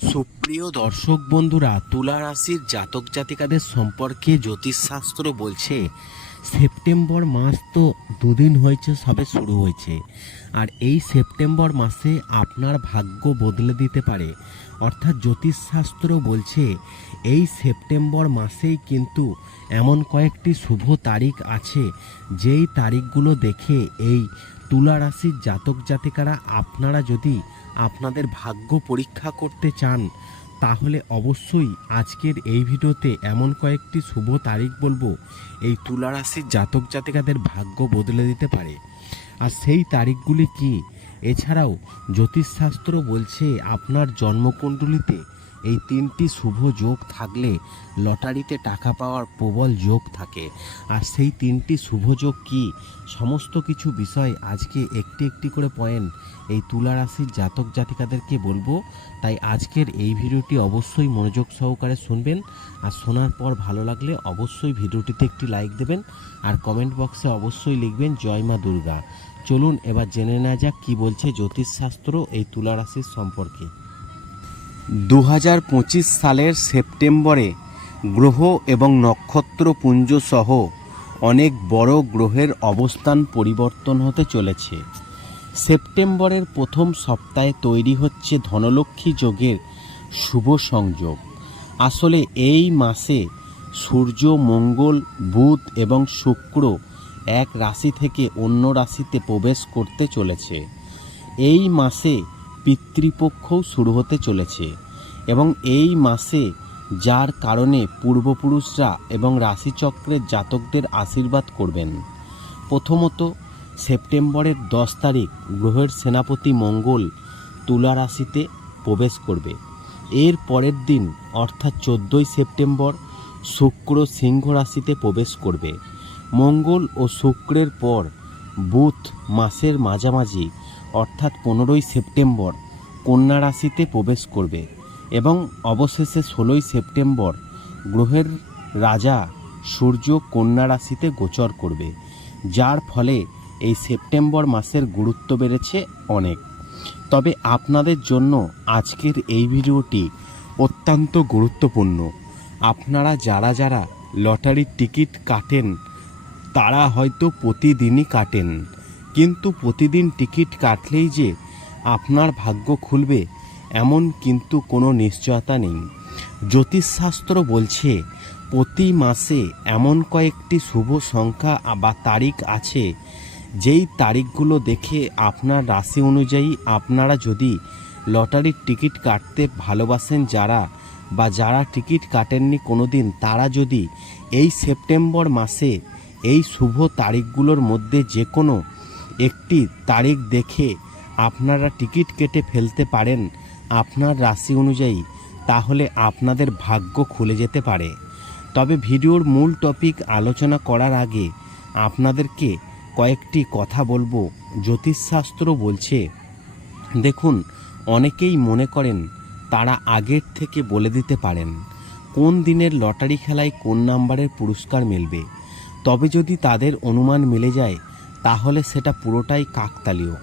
সুপ্রিয় দর্শক বন্ধুরা তুলা রাশির জাতক জাতিকাদের সম্পর্কে জ্যোতিষশাস্ত্র বলছে, সেপ্টেম্বর মাস তো দুদিন হয়েছে, সবে শুরু হয়েছে। আর এই সেপ্টেম্বর মাসে আপনার ভাগ্য বদলে দিতে পারে। অর্থাৎ জ্যোতিষশাস্ত্র বলছে, এই সেপ্টেম্বর মাসেই কিন্তু এমন কয়েকটি শুভ তারিখ আছে, যেই তারিখগুলো দেখে এই তুলা রাশির জাতক জাতিকারা আপনারা যদি আপনাদের ভাগ্য পরীক্ষা করতে চান, তাহলে অবশ্যই আজকের এই ভিডিওতে এমন কয়েকটি শুভ তারিখ বলব। এই তুলা রাশির জাতক জাতিকাদের ভাগ্য বদলে দিতে পারে। আর সেই তারিখগুলি কি? এছাড়াও জ্যোতিষশাস্ত্র বলছে আপনার জন্মকুণ্ডলিতে এই তিনটি শুভ যোগ থাকলে লটারিতে টাকা পাওয়ার প্রবল যোগ থাকে। আর সেই তিনটি শুভ যোগ কি? সমস্ত কিছু বিষয় আজকে একটি একটি করে পয়েন্ট এই তুলা রাশির জাতক জাতিকাদেরকে বলব। তাই আজকের এই ভিডিওটি অবশ্যই মনোযোগ সহকারে শুনবেন। আর শোনার পর ভালো লাগলে অবশ্যই ভিডিওটিতে একটি লাইক দেবেন। আর কমেন্ট বক্সে অবশ্যই লিখবেন, জয় মা দুর্গা। চলুন এবার জেনে নেওয়া যাক কী বলছে জ্যোতিষশাস্ত্র এই তুলা রাশির সম্পর্কে। দু হাজার পঁচিশ সালের সেপ্টেম্বরে গ্রহ এবং নক্ষত্রপুঞ্জ সহ অনেক বড় গ্রহের অবস্থান পরিবর্তন হতে চলেছে। সেপ্টেম্বরের প্রথম সপ্তাহে তৈরি হচ্ছে ধনলক্ষ্মী যোগের শুভ সংযোগ। আসলে এই মাসে সূর্য, মঙ্গল, বুধ এবং শুক্র এক রাশি থেকে অন্য রাশিতে প্রবেশ করতে চলেছে। এই মাসে পিতৃপক্ষও শুরু হতে চলেছে এবং এই মাসে যার কারণে পূর্বপুরুষরা এবং রাশিচক্রের জাতকদের আশীর্বাদ করবেন। প্রথমত, সেপ্টেম্বরের দশ তারিখ গ্রহের সেনাপতি মঙ্গল তুলা রাশিতে প্রবেশ করবে। এর পরের দিন, অর্থাৎ চোদ্দোই সেপ্টেম্বর, শুক্র সিংহ রাশিতে প্রবেশ করবে। মঙ্গল ও শুক্রের পর বুধ মাসের মাঝামাঝি অর্থাৎ পনেরোই সেপ্টেম্বর কন্যা রাশিতে প্রবেশ করবে এবং অবশেষে ষোলোই সেপ্টেম্বর গ্রহের রাজা সূর্য কন্যা রাশিতে গোচর করবে, যার ফলে এই সেপ্টেম্বর মাসের গুরুত্ব বেড়েছে অনেক। তবে আপনাদের জন্য আজকের এই ভিডিওটি অত্যন্ত গুরুত্বপূর্ণ। আপনারা যারা যারা লটারির টিকিট কাটেন, তারা হয়তো প্রতিদিনই কাটেন। কিন্তু প্রতিদিন টিকিট কাটলেই যে আপনার ভাগ্য খুলবে, এমন কিন্তু কোনো নিশ্চয়তা নেই। জ্যোতিষশাস্ত্র বলছে, প্রতি মাসে এমন কয়েকটি শুভ সংখ্যা বা তারিখ আছে, যেই তারিখগুলো দেখে আপনার রাশি অনুযায়ী আপনারা যদি লটারির টিকিট কাটতে ভালোবাসেন যারা বা যারা টিকিট কাটেননি কোনো দিন তারা যদি এই সেপ্টেম্বর মাসে এই শুভ তারিখগুলোর মধ্যে যে কোনো একটি তারিখ দেখে আপনারা টিকিট কেটে ফেলতে পারেন আপনার রাশি অনুযায়ী, তাহলে আপনাদের ভাগ্য খুলে যেতে পারে। তবে ভিডিওর মূল টপিক আলোচনা করার আগে আপনাদেরকে কয়েকটি কথা বলব, জ্যোতিষশাস্ত্র বলছে। দেখুন, অনেকেই মনে করেন তারা আগের থেকে বলে দিতে পারেন, কোন দিনের লটারি খেলায় কোন নাম্বারের পুরস্কার মিলবে। তবে যদি তাদের অনুমান মিলে যায় তাহলে সেটা পুরোটাই কাকতালীয়।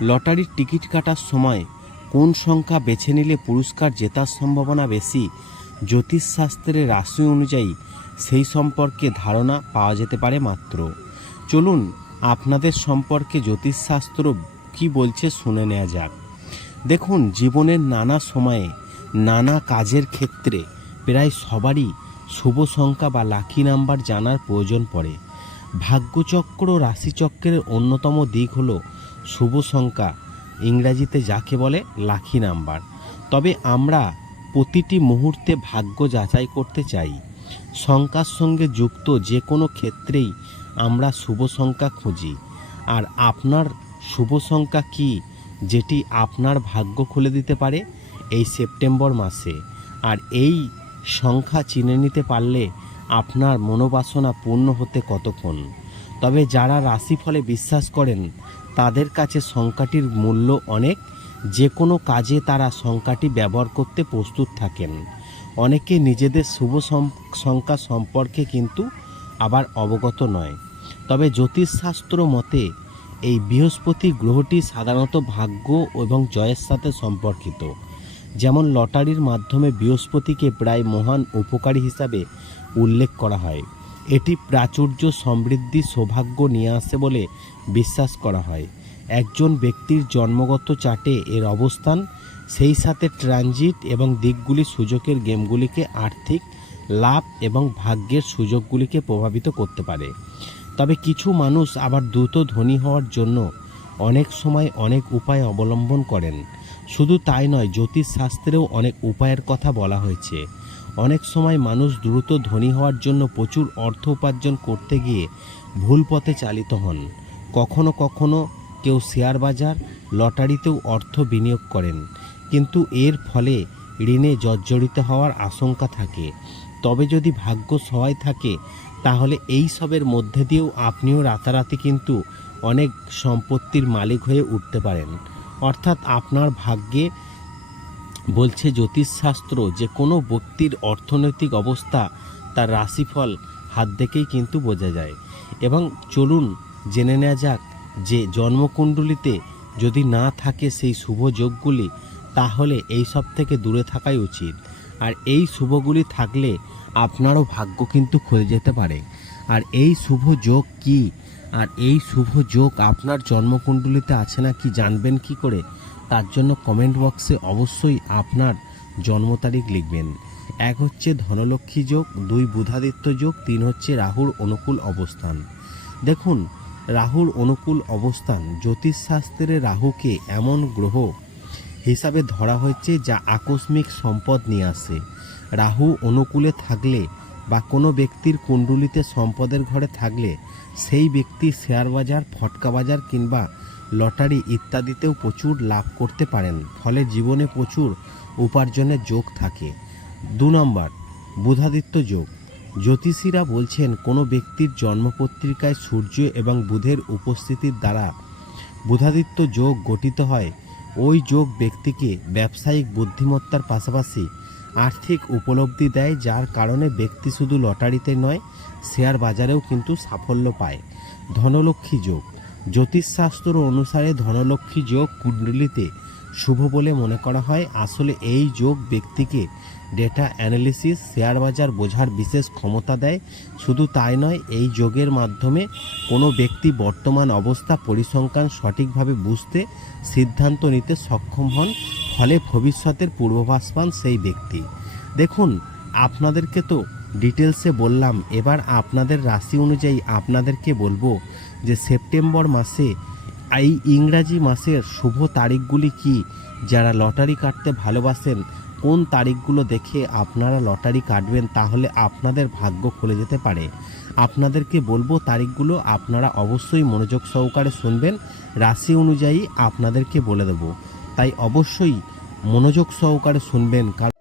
লটারির টিকিট কাটার সময় কোন সংখ্যা বেছে নিলে পুরস্কার জেতার সম্ভাবনা বেশি, জ্যোতিষশাস্ত্রের রাশি অনুযায়ী সেই সম্পর্কে ধারণা পাওয়া যেতে পারে মাত্র। চলুন আপনাদের সম্পর্কে জ্যোতিষশাস্ত্র কি বলছে শুনে নেওয়া যাক। দেখুন, জীবনের নানা সময়ে নানা কাজের ক্ষেত্রে প্রায় সবারই শুভ সংখ্যা বা লাকি নাম্বার জানার প্রয়োজন পড়ে। ভাগ্যচক্র রাশিচক্রের অন্যতম দিক হল শুভ সংখ্যা। ইংরাজিতে যাকে বলে লাখি নাম্বার। তবে আমরা প্রতিটি মুহূর্তে ভাগ্য যাচাই করতে চাই। সংখ্যার সঙ্গে যুক্ত যে কোনো ক্ষেত্রেই আমরা শুভ সংখ্যা খুঁজি। আর আপনার শুভ সংখ্যা কি, যেটি আপনার ভাগ্য খুলে দিতে পারে, এই সেপ্টেম্বর মাসে। আর এই সংখ্যা চিনে নিতে পারলে আপনার মনোবাসনা পূর্ণ হতে কতক্ষণ? তবে যারা রাশিফলে বিশ্বাস করেন, তাদের কাছে সংখ্যাটির মূল্য অনেক। যে কোনো কাজে তারা সংখ্যাটি ব্যবহার করতে প্রস্তুত থাকেন। অনেকে নিজেদের শুভ সংখ্যা সম্পর্কে কিন্তু আবার অবগত নয়। তবে জ্যোতিষশাস্ত্র মতে, এই বৃহস্পতি গ্রহটি সাধারণত ভাগ্য এবং জয়ের সাথে সম্পর্কিত। যেমন লটারির মাধ্যমে বৃহস্পতিকে প্রায় মহান উপকারী হিসাবে উল্লেখ করা হয়। এটি প্রাচুর্য সমৃদ্ধি সৌভাগ্য নিয়ে আসে বলে বিশ্বাস করা হয়। একজন ব্যক্তির জন্মগত চার্টে এর অবস্থান, সেই সাথে ট্রানজিট এবং দিকগুলি সুযোগের গেমগুলিকে আর্থিক লাভ এবং ভাগ্যের সুযোগগুলিকে প্রভাবিত করতে পারে। তবে কিছু মানুষ আবার দ্রুত ধনী হওয়ার জন্য অনেক সময় অনেক উপায় অবলম্বন করেন। শুধু তাই নয়, জ্যোতিষশাস্ত্রেও অনেক উপায়ের কথা বলা হয়েছে। অনেক সময় মানুষ দ্রুত ধনী হওয়ার জন্য প্রচুর অর্থ উপার্জন করতে গিয়ে ভুল পথে চালিত হন। কখনো কখনো কেউ শেয়ার বাজার, লটারিতেও অর্থ বিনিয়োগ করেন। কিন্তু এর ফলে ঋণে জর্জরিত হওয়ার আশঙ্কা থাকে। তবে যদি ভাগ্য সহায় থাকে, তাহলে এই সবের মধ্যে দিয়েও আপনিও রাতারাতি কিন্তু অনেক সম্পত্তির মালিক হয়ে উঠতে পারেন। অর্থাৎ আপনার ভাগ্যে বলছে জ্যোতিষশাস্ত্র যে কোনো ব্যক্তির অর্থনৈতিক অবস্থা তার রাশিফল হাত দেখেই কিন্তু বোঝা যায়। এবং চলুন জেনে নেওয়া যাক যে জন্মকুণ্ডলিতে যদি না থাকে সেই শুভ যোগগুলি, তাহলে এই সব থেকে দূরে থাকাই উচিত। আর এই শুভগুলি থাকলে আপনারও ভাগ্য কিন্তু খুলে যেতে পারে। আর এই শুভ যোগ কি? আর এই শুভ যোগ আপনার জন্মকুণ্ডলিতে আছে না কি জানবেন কি করে? তার জন্য কমেন্ট বক্সে অবশ্যই আপনার জন্ম তারিখ লিখবেন। এক হচ্ছে ধনলক্ষ্মী যোগ, দুই বুধাদিত্য যোগ, তিন হচ্ছে রাহুর অনুকূল অবস্থান। দেখুন, রাহুর অনুকূল অবস্থান জ্যোতিষশাস্ত্রে রাহুকে এমন গ্রহ হিসাবে ধরা হয়েছে যা আকস্মিক সম্পদ নিয়ে আসে। রাহু অনুকূলে থাকলে বা কোনো ব্যক্তির কুণ্ডুলিতে সম্পদের ঘরে থাকলে সেই ব্যক্তি শেয়ার বাজার ফটকা বাজার কিংবা লটারি ইত্যাদিতেও প্রচুর লাভ করতে পারেন, ফলে জীবনে প্রচুর উপার্জনের যোগ থাকে। দু নম্বর, বুধাদিত্য যোগ। জ্যোতিষীরা বলছেন, কোনো ব্যক্তির জন্মপত্রিকায় সূর্য এবং বুধের উপস্থিতির দ্বারা বুধাদিত্য যোগ গঠিত হয়। ওই যোগ ব্যক্তিকে ব্যবসায়িক বুদ্ধিমত্তার পাশাপাশি আর্থিক উপলব্ধি দেয়, যার কারণে ব্যক্তি শুধু লটারিতে নয়, শেয়ার বাজারেও কিন্তু সাফল্য পায়। ধনলক্ষ্মী যোগ। জ্যোতিষশাস্ত্র অনুসারে ধনলক্ষ্মী যোগ কুণ্ডলিতে শুভ বলে মনে করা হয়। আসলে এই যোগ ব্যক্তিকে ডেটা অ্যানালিসিস শেয়ার বাজার বোঝার বিশেষ ক্ষমতা দেয়। শুধু তাই নয়, এই যোগের মাধ্যমে কোনো ব্যক্তি বর্তমান অবস্থা পরিসংখ্যান সঠিকভাবে বুঝতে সিদ্ধান্ত নিতে সক্ষম হন, ফলে ভবিষ্যতের পূর্বাভাস পান সেই ব্যক্তি। দেখুন, আপনাদেরকে তো ডিটেলসে বললাম, এবার আপনাদের রাশি অনুযায়ী আপনাদেরকে বলব যে সেপ্টেম্বর মাসে, এই ইংরাজি মাসের শুভ তারিখগুলি কি? যারা লটারি কাটতে ভালোবাসেন, কোন তারিখগুলো দেখে আপনারা লটারি কাটবেন তাহলে আপনাদের ভাগ্য খুলে যেতে পারে। আপনাদেরকে বলব, তারিখগুলো আপনারা অবশ্যই মনোযোগ সহকারে শুনবেন। রাশি অনুযায়ী আপনাদেরকে বলে দেব। তাই অবশ্যই মনোযোগ সহকারে শুনবেন, কারণ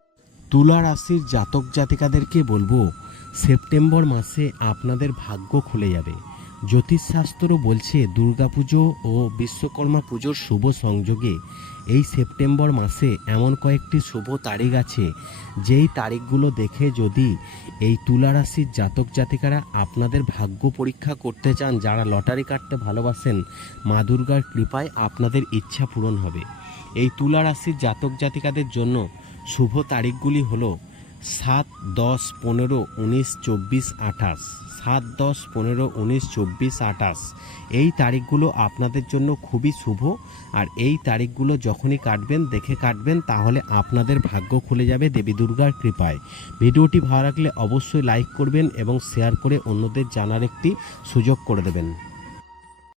তুলা রাশির জাতক জাতিকাদেরকে বলব, সেপ্টেম্বর মাসে আপনাদের ভাগ্য খুলে যাবে। জ্যোতিষশাস্ত্র বলছে দুর্গাপুজো ও বিশ্বকর্মা পুজোর শুভ সংযোগে এই সেপ্টেম্বর মাসে এমন কয়েকটি শুভ তারিখ আছে, যেই তারিখগুলো দেখে যদি এই তুলা রাশির জাতক জাতিকারা আপনাদের ভাগ্য পরীক্ষা করতে চান, যারা লটারি কাটতে ভালোবাসেন, মা দুর্গার কৃপায় আপনাদের ইচ্ছা পূরণ হবে। এই তুলা রাশির জাতক জাতিকাদের জন্য শুভ তারিখগুলি হলো সাত, দশ, পনেরো, উনিশ, চব্বিশ, আঠাশ। সাত দশ পনেরো উনিশ চব্বিশ আঠাশ। এই তারিখগুলো আপনাদের জন্য খুবই শুভ। আর এই তারিখগুলো যখনই কাটবেন, দেখে কাটবেন, তাহলে আপনাদের ভাগ্য খুলে যাবে দেবী দুর্গার কৃপায়। ভিডিওটি ভালো রাখলে অবশ্যই লাইক করবেন এবং শেয়ার করে অন্যদের জানার একটি সুযোগ করে দেবেন।